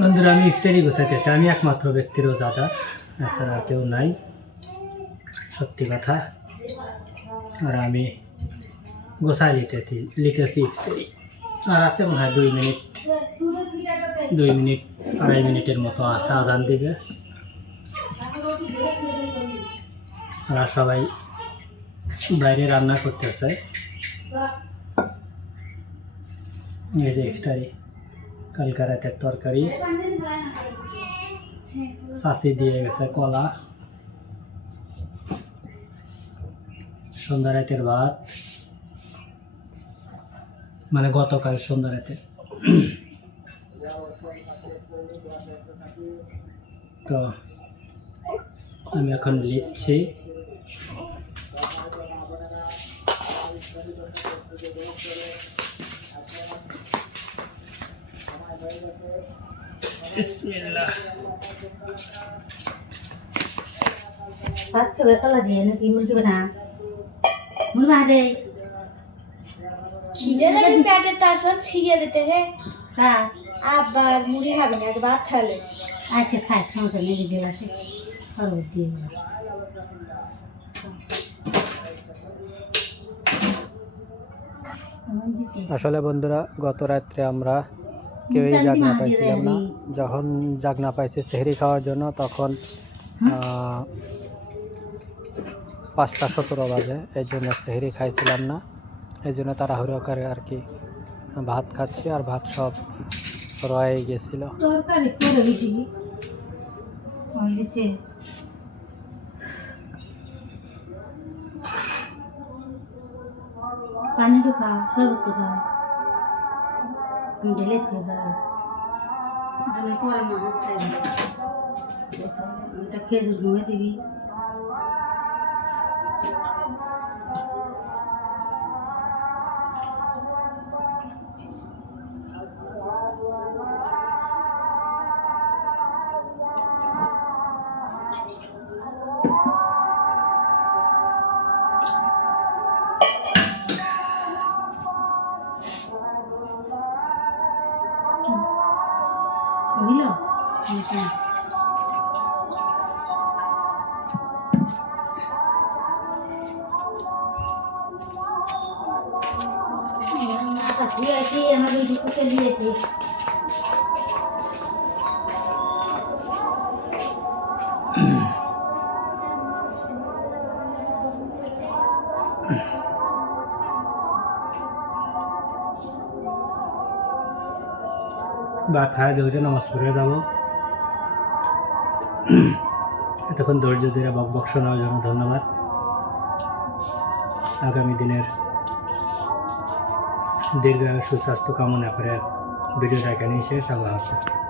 বন্ধুরা আমি ইফতারি গোছাইতেছি। আমি একমাত্র ব্যক্তি রোজাদার, এছাড়া কেউ নাই। সত্যি কথা। আর আমি গোছাই লিতেছি লিতেছি ইফতারি। আর আছে মনে হয় দুই মিনিট দুই মিনিট, আড়াই মিনিটের মতো আছে, আজান দিবে। ওরা সবাই বাইরে রান্না করতেছে। এই যে ইফতারি। কালকা রাতের তরকারি। চাষি দিয়ে গেছে কলা। সন্ধ্যা রাতের ভাত। মানে গতকাল সন্ধ্যা রাতে তো আমি এখন লিখছি। বিসমিল্লাহ। ভাত খাবে কলা দিয়ে নাকি মুরগি বানা? মুরগি দে। খিদে লাগে পেটে তার সব ছিঁড়ে যেতে হে। কা আবার মুড়ি খাবি না ভাত খালে আচ্ছা খাই সমস্যা নেই দিয়ে আসে খরচ দিয়ে দিলাম। আসলে বন্ধুরা গত রাত্রে আমরা কেউই জাগনা পাইছিলাম না। যখন জাগনা পাইছি সেহরি খাওয়ার জন্য তখন পাঁচটা সতেরো বাজে এই জন্য সেহরি খাইছিলাম না। এই জন্য তারা তাড়াহুড়ো করে আর কি ভাত খাচ্ছি আর ভাত সব রয়ে গেছিল। পানি তো খাও খাও আমি ঢেলে খেয়ে যাই আমি পরে মা এটা খেজুর ধুয়ে দিবি। বুঝলো আচ্ছা আমার ওই দিকে দেওয়া খায় ধরে নামাজ পড়ে যাব। এতক্ষণ ধৈর্য ধীরে বক বক শোনার জন্য ধন্যবাদ। আগামী দিনের দীর্ঘ সুস্বাস্থ্য কামনা করে ভিডিওটা এখানেই শেষ। আল্লাহ হাফিজ।